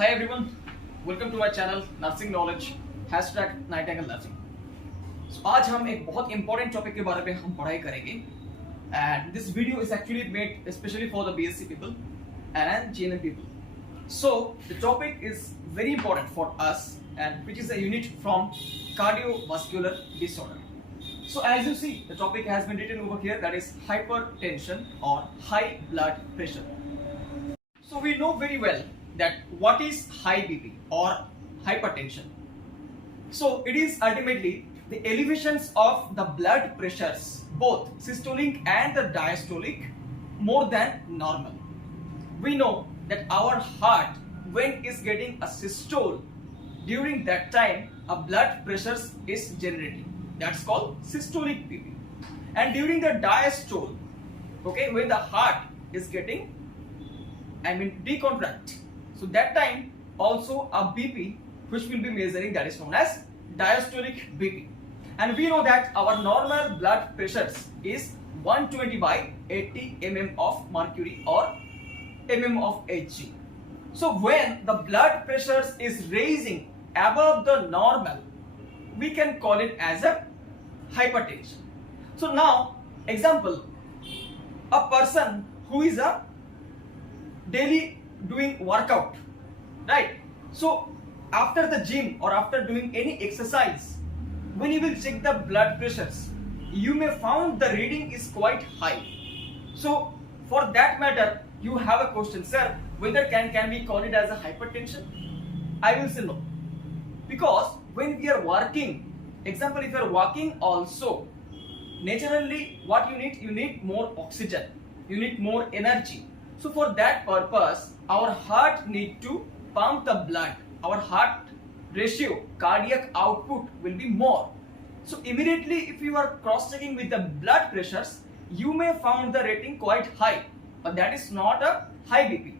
Hi everyone, welcome to my channel Nursing Knowledge #Nightingale Nursing. So आज हम एक बहुत important topic के बारे में हम पढ़ाई करेंगे and this video is actually made especially for the B.Sc people and GNM people. So the topic is very important for us and which is a unit from cardiovascular disorder. So as you see, the topic has been written over here, that is hypertension or high blood pressure. So we know very well that what is high BP or hypertension. So it is ultimately the elevations of the blood pressures, both systolic and the diastolic, more than normal. We know that our heart, when is getting a systole, during that time a blood pressure is generating. That's called systolic BP. And during the diastole, okay, when the heart is getting, decontract. So that time also a BP which will be measuring, that is known as diastolic BP. And we know that our normal blood pressures is 120 by 80 mm of mercury or mm of Hg. So when the blood pressure is raising above the normal, we can call it as a hypertension. So now, example, a person who is a daily doing workout, right? So after the gym or after doing any exercise, when you will check the blood pressures, you may found the reading is quite high. So for that matter, you have a question, sir, whether can we call it as a hypertension? I will say no, because when we are working, example, if you are walking also, naturally what you need more oxygen, you need more energy. So for that purpose, our heart need to pump the blood. Our heart ratio, cardiac output will be more. So immediately if you are cross-checking with the blood pressures, you may found the rating quite high, but that is not a high BP.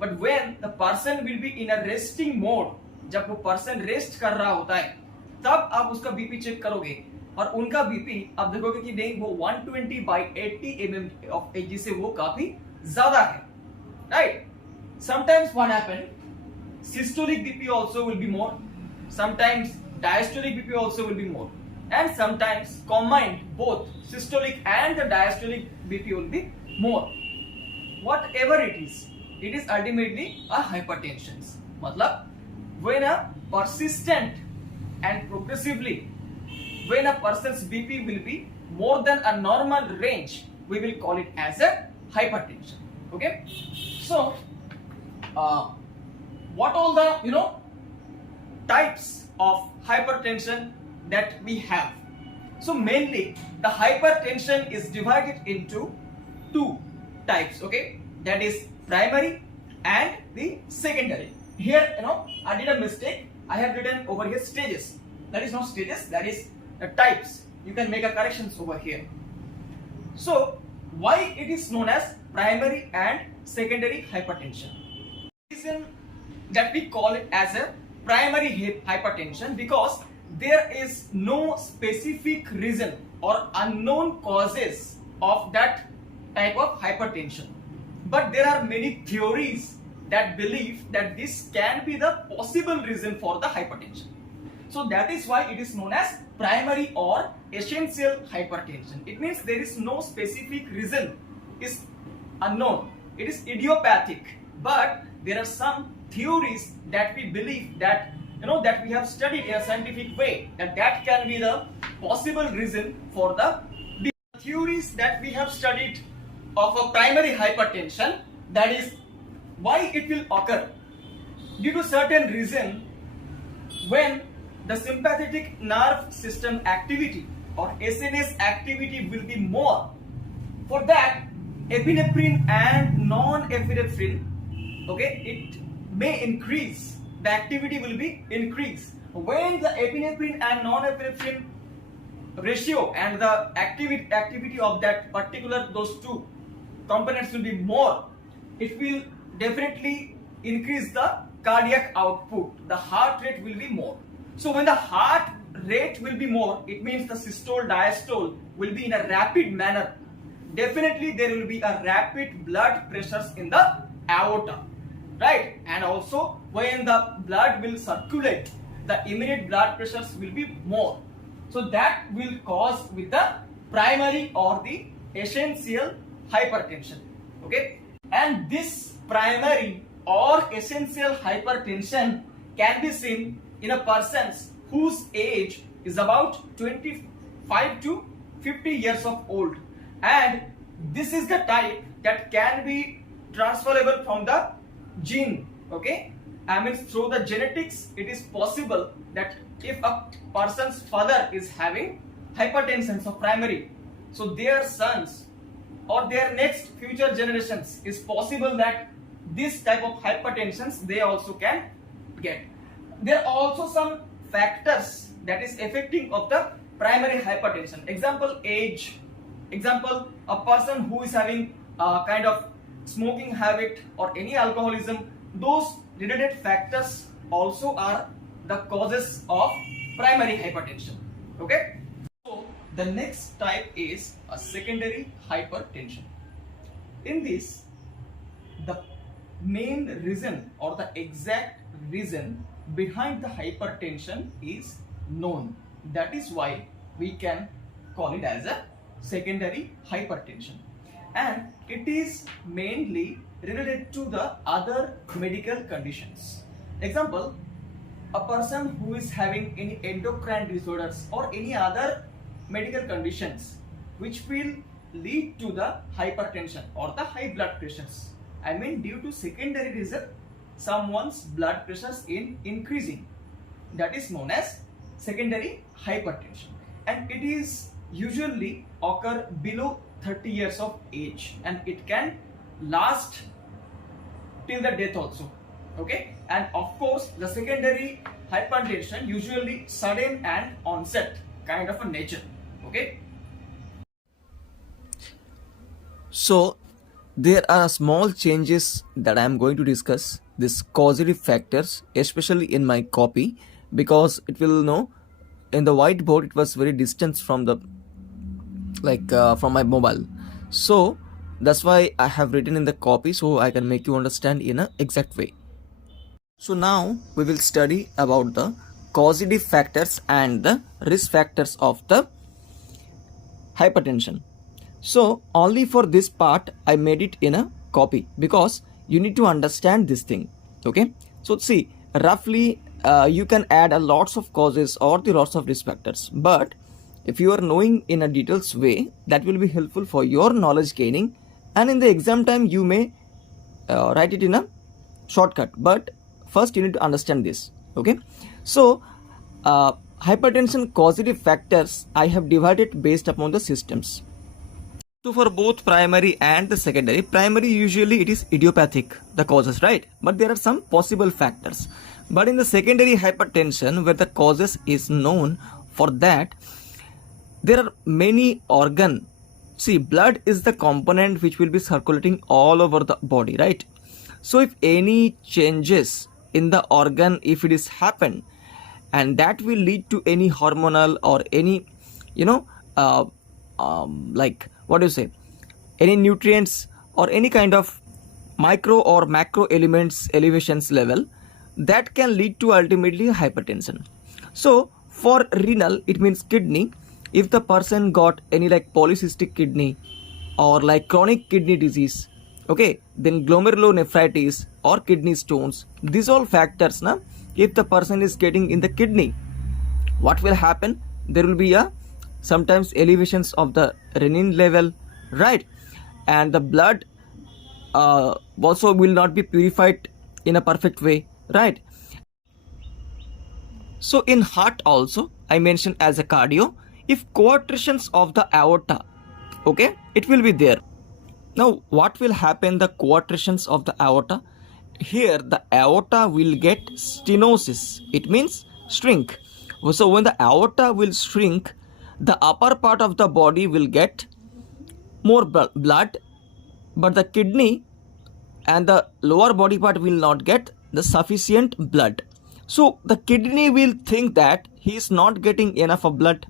But when the person will be in a resting mode, जब वो person rest कर रहा होता है, तब आप उसका BP check करोगे और उनका BP आप देखोगे कि नहीं, वो 120 by 80 mm of Hg से वो काफी ज़्यादा है, right? Sometimes what happen, systolic BP also will be more, sometimes diastolic BP also will be more, and sometimes combined both systolic and the diastolic BP will be more. Whatever it is ultimately a hypertension. मतलब when a persistent and progressively, when a person's BP will be more than a normal range, we will call it as a hypertension. Okay, so what all the types of hypertension that we have? So mainly the hypertension is divided into two types, okay, that is primary and the secondary. Here I did a mistake, I have written over here stages. That is not stages, that is types. You can make a corrections over here. So why it is known as primary and secondary hypertension? The reason that we call it as a primary hypertension, because there is no specific reason or unknown causes of that type of hypertension, but there are many theories that believe that this can be the possible reason for the hypertension. So that is why it is known as primary or essential hypertension. It means there is no specific reason, is unknown, it is idiopathic, but there are some theories that we believe that that we have studied in a scientific way, that can be the possible reason for the theories that we have studied of a primary hypertension. That is why it will occur due to certain reason when the sympathetic nerve system activity or SNS activity will be more. For that, epinephrine and non-epinephrine, okay, it may increase, the activity will be increased. When the epinephrine and non-epinephrine ratio and the activity of that particular, those two components will be more, it will definitely increase the cardiac output, the heart rate will be more. So when the heart rate will be more, it means the systole diastole will be in a rapid manner. Definitely there will be a rapid blood pressures in the aorta. right? And also when the blood will circulate, the immediate blood pressures will be more. So that will cause with the primary or the essential hypertension. Okay, and this primary or essential hypertension can be seen in a person whose age is about 25 to 50 years of old, and this is the type that can be transferable from the gene. Okay, I mean through the genetics it is possible that if a person's father is having hypertension, so primary, so their sons or their next future generations is possible that this type of hypertensions they also can get. There are also some factors that is affecting of the primary hypertension. Example, age. Example, a person who is having a kind of smoking habit or any alcoholism. Those related factors also are the causes of primary hypertension. Okay. So the next type is a secondary hypertension. In this, the main reason or the exact reason behind the hypertension is known. That is why we can call it as a secondary hypertension, and it is mainly related to the other medical conditions. Example, a person who is having any endocrine disorders or any other medical conditions which will lead to the hypertension or the high blood pressures. I mean due to secondary reason someone's blood pressures in increasing, that is known as secondary hypertension, and it is usually occur below 30 years of age, and it can last till the death also. Okay, and of course the secondary hypertension usually sudden and onset kind of a nature. Okay, So there are small changes that I am going to discuss, these causative factors, especially in my copy, because it will know in the whiteboard it was very distant from the from my mobile. So that's why I have written in the copy so I can make you understand in an exact way. So now we will study about the causative factors and the risk factors of the hypertension. So only for this part I made it in a copy because you need to understand this thing. Okay, so see, roughly you can add a lots of causes or the lots of risk factors, but if you are knowing in a details way, that will be helpful for your knowledge gaining, and in the exam time you may write it in a shortcut, but first you need to understand this. Okay, so hypertension causative factors I have divided based upon the systems. So for both primary and the secondary, primary usually it is idiopathic, the causes, right? But there are some possible factors. But in the secondary hypertension, where the causes is known, for that there are many organ. See, blood is the component which will be circulating all over the body, right? So if any changes in the organ, if it is happened, and that will lead to any hormonal or any, like what do you say, any nutrients or any kind of micro or macro elements elevations level, that can lead to ultimately hypertension. So for renal, it means kidney. If the person got any like polycystic kidney or like chronic kidney disease, okay, then glomerulonephritis or kidney stones, these all factors na, if the person is getting in the kidney, what will happen? There will be a sometimes elevations of the renin level, right? And the blood also will not be purified in a perfect way, right? So in heart also I mentioned as a cardio, if coarctations of the aorta, okay, it will be there. Now what will happen, the coarctations of the aorta? Here the aorta will get stenosis, it means shrink. So when the aorta will shrink, the upper part of the body will get more blood, but the kidney and the lower body part will not get the sufficient blood. So the kidney will think that he is not getting enough of blood,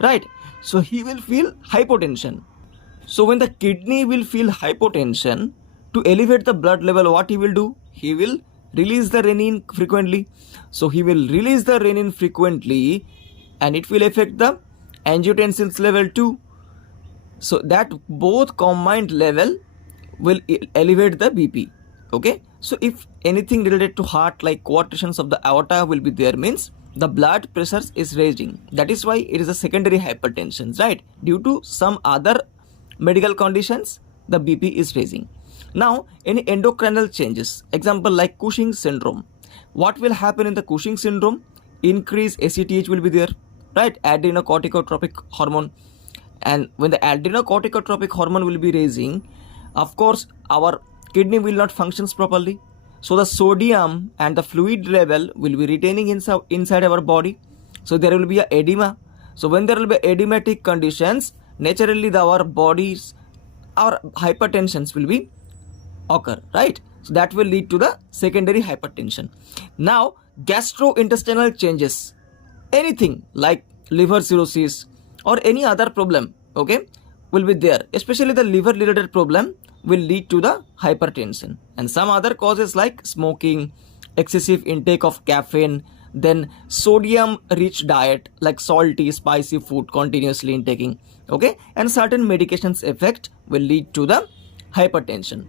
right? So he will feel hypotension. So when the kidney will feel hypotension, to elevate the blood level, what he will do? he will release the renin frequently. So he will release the renin frequently, and it will affect the angiotensins level too. So that both combined level will elevate the BP. Okay, so if anything related to heart like contractions of the aorta will be there, means the blood pressure is raising. That is why it is a secondary hypertension, right? Due to some other medical conditions, the BP is raising. Now, any endocrinal changes, example like Cushing syndrome. What will happen in the Cushing syndrome? Increase ACTH will be there, right? Adrenocorticotropic hormone. And when the adrenocorticotropic hormone will be raising, of course our kidney will not functions properly, so the sodium and the fluid level will be retaining inside our body, so there will be a edema. So when there will be edematic conditions, naturally our bodies, our hypertensions will be occur, right? So that will lead to the secondary hypertension. Now gastrointestinal changes, anything like liver cirrhosis or any other problem, okay, will be there. Especially the liver related problem will lead to the hypertension. And some other causes like smoking, excessive intake of caffeine, then sodium rich diet like salty spicy food continuously intaking, okay, and certain medications effect will lead to the hypertension.